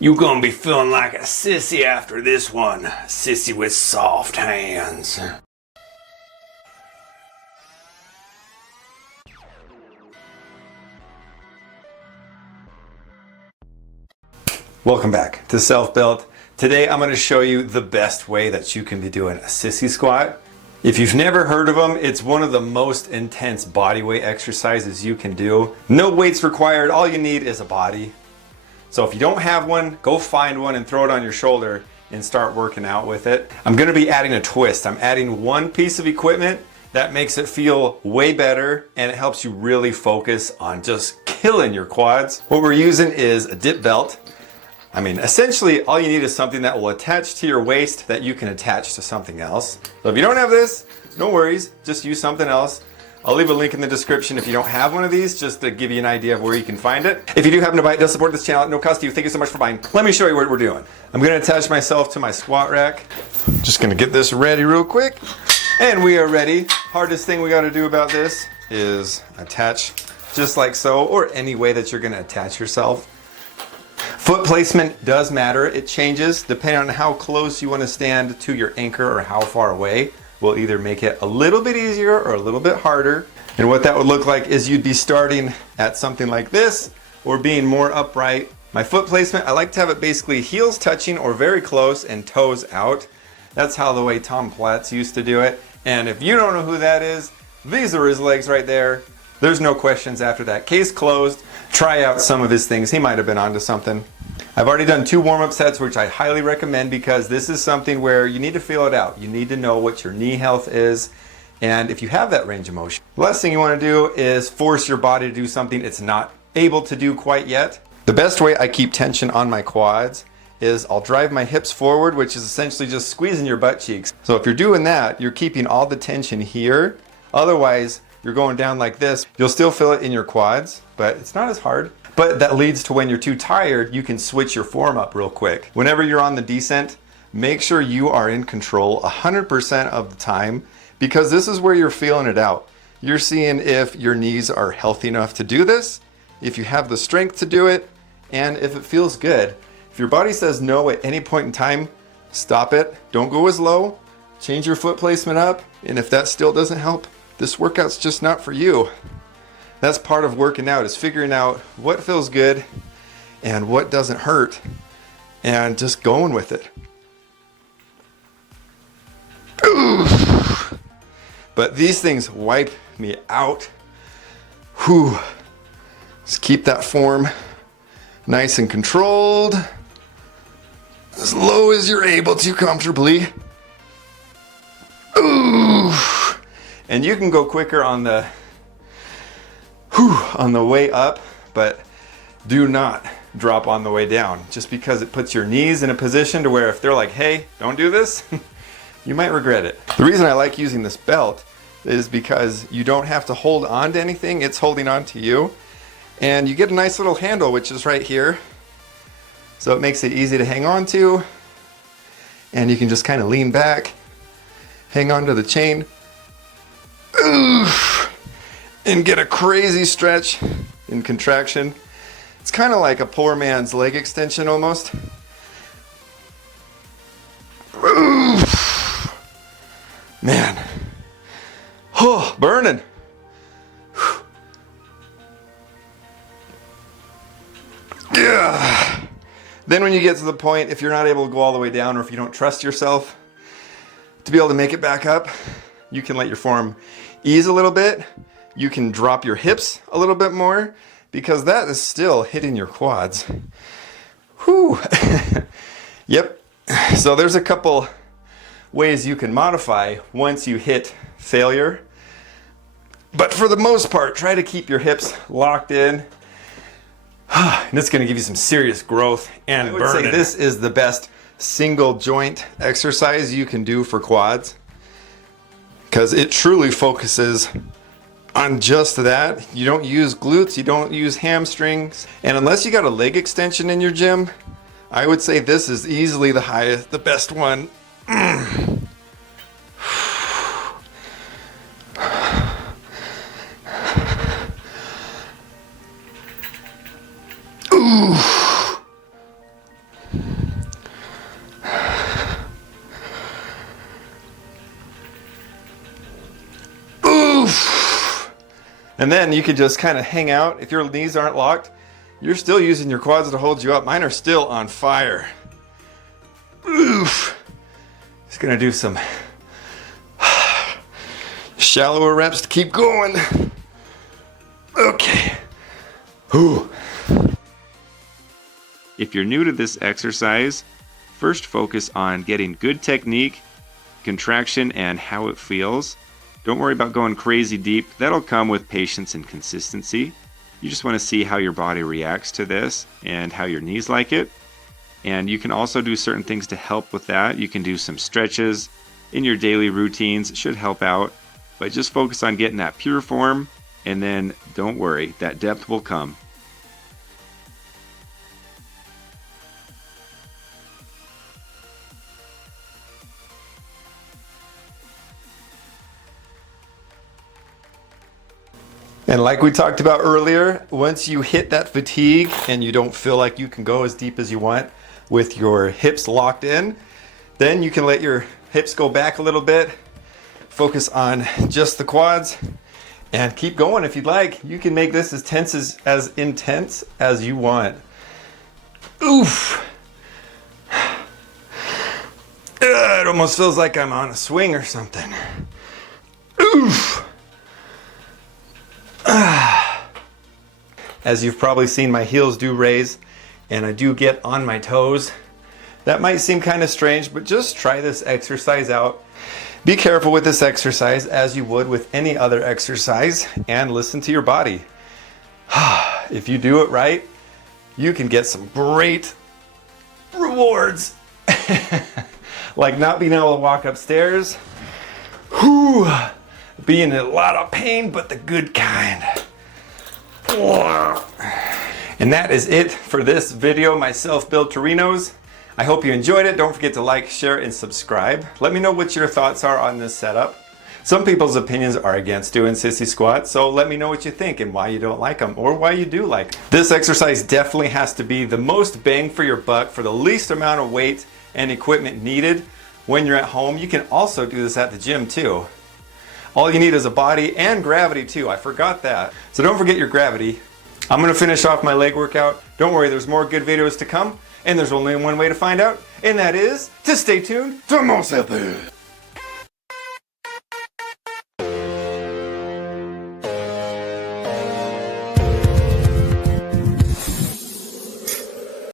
You gonna be feeling like a sissy after this one. Sissy with soft hands. Welcome back to Self-Built. Today I'm going to show you the best way that you can be doing a sissy squat. If you've never heard of them, it's one of the most intense body weight exercises you can do. No weights required, all you need is a body. So if you don't have one, go find one and throw it on your shoulder and start working out with it. I'm going to be adding a twist. I'm adding one piece of equipment that makes it feel way better, and it helps you really focus on just killing your quads. What we're using is a dip belt. I mean, essentially all you need is something that will attach to your waist that you can attach to something else. So if you don't have this, no worries, just use something else. I'll leave a link in the description if you don't have one of these, just to give you an idea of where you can find it. If you do happen to buy it, does support this channel at no cost to you. Thank you so much for buying. Let me show you what we're doing. I'm gonna attach myself to my squat rack. Just gonna get this ready real quick. And we are ready. Hardest thing we gotta do about this is attach just like so, or any way that you're gonna attach yourself. Foot placement does matter. It changes depending on how close you want to stand to your anchor or how far away. Will either make it a little bit easier or a little bit harder. And what that would look like is you'd be starting at something like this or being more upright. My foot placement, I like to have it basically heels touching or very close and toes out. That's how the way Tom Platz used to do it. And if you don't know who that is, these are his legs right there. There's no questions after that. Case closed. Try out some of his things. He might have been onto something. I've already done 2 warm-up sets, which I highly recommend because this is something where you need to feel it out. You need to know what your knee health is, and if you have that range of motion. The last thing you want to do is force your body to do something it's not able to do quite yet. The best way I keep tension on my quads is I'll drive my hips forward, which is essentially just squeezing your butt cheeks. So if you're doing that, you're keeping all the tension here. Otherwise, you're going down like this. You'll still feel it in your quads, but it's not as hard. But that leads to when you're too tired, you can switch your form up real quick. Whenever you're on the descent, make sure you are in control 100% of the time, because this is where you're feeling it out. You're seeing if your knees are healthy enough to do this, if you have the strength to do it, and if it feels good. If your body says no at any point in time, stop it. Don't go as low. Change your foot placement up. And if that still doesn't help, this workout's just not for you. That's part of working out, is figuring out what feels good and what doesn't hurt and just going with it. Ooh. But these things wipe me out. Whew. Just keep that form nice and controlled, as low as you're able to comfortably. Ooh. And you can go quicker on the way up, but do not drop on the way down, just because it puts your knees in a position to where if they're like, hey, don't do this, you might regret it. The reason I like using this belt is because you don't have to hold on to anything, it's holding on to you. And you get a nice little handle, which is right here. So it makes it easy to hang on to. And you can just kind of lean back, hang on to the chain. Oof. And get a crazy stretch and contraction. It's kind of like a poor man's leg extension almost. Oof. Man. Oh, burning. Yeah. Then when you get to the point, if you're not able to go all the way down, or if you don't trust yourself to be able to make it back up, you can let your form ease a little bit. You can drop your hips a little bit more, because that is still hitting your quads. Whew. Yep. So there's a couple ways you can modify once you hit failure. But for the most part, try to keep your hips locked in. And it's going to give you some serious growth and burn. I would say this is the best single joint exercise you can do for quads, because it truly focuses on just that. You don't use glutes, you don't use hamstrings, and unless you got a leg extension in your gym, I would say this is easily the best one. Ooh. And then you can just kind of hang out. If your knees aren't locked, you're still using your quads to hold you up. Mine are still on fire. Oof. Just gonna do some shallower reps to keep going. Okay. Ooh. If you're new to this exercise, first focus on getting good technique, contraction, and how it feels. Don't worry about going crazy deep. That'll come with patience and consistency. You just want to see how your body reacts to this and how your knees like it. And you can also do certain things to help with that. You can do some stretches in your daily routines. It should help out. But just focus on getting that pure form, and then don't worry, that depth will come. And like we talked about earlier, once you hit that fatigue and you don't feel like you can go as deep as you want with your hips locked in, then you can let your hips go back a little bit, focus on just the quads, and keep going if you'd like. You can make this as intense as you want. Oof. It almost feels like I'm on a swing or something. Oof. As you've probably seen, my heels do raise and I do get on my toes. That might seem kind of strange, but just try this exercise out. Be careful with this exercise as you would with any other exercise, and listen to your body. If you do it right, you can get some great rewards. Like not being able to walk upstairs. Whew. Being in a lot of pain, but the good kind. And that is it for this video, my self-built Torinos. I hope you enjoyed it. Don't forget to like, share, and subscribe. Let me know what your thoughts are on this setup. Some people's opinions are against doing sissy squats, so let me know what you think and why you don't like them, or why you do like them. This exercise definitely has to be the most bang for your buck for the least amount of weight and equipment needed when you're at home. You can also do this at the gym too. All you need is a body and gravity too. I forgot that. So don't forget your gravity. I'm gonna finish off my leg workout. Don't worry, there's more good videos to come, and there's only one way to find out, and that is to stay tuned to more self-built.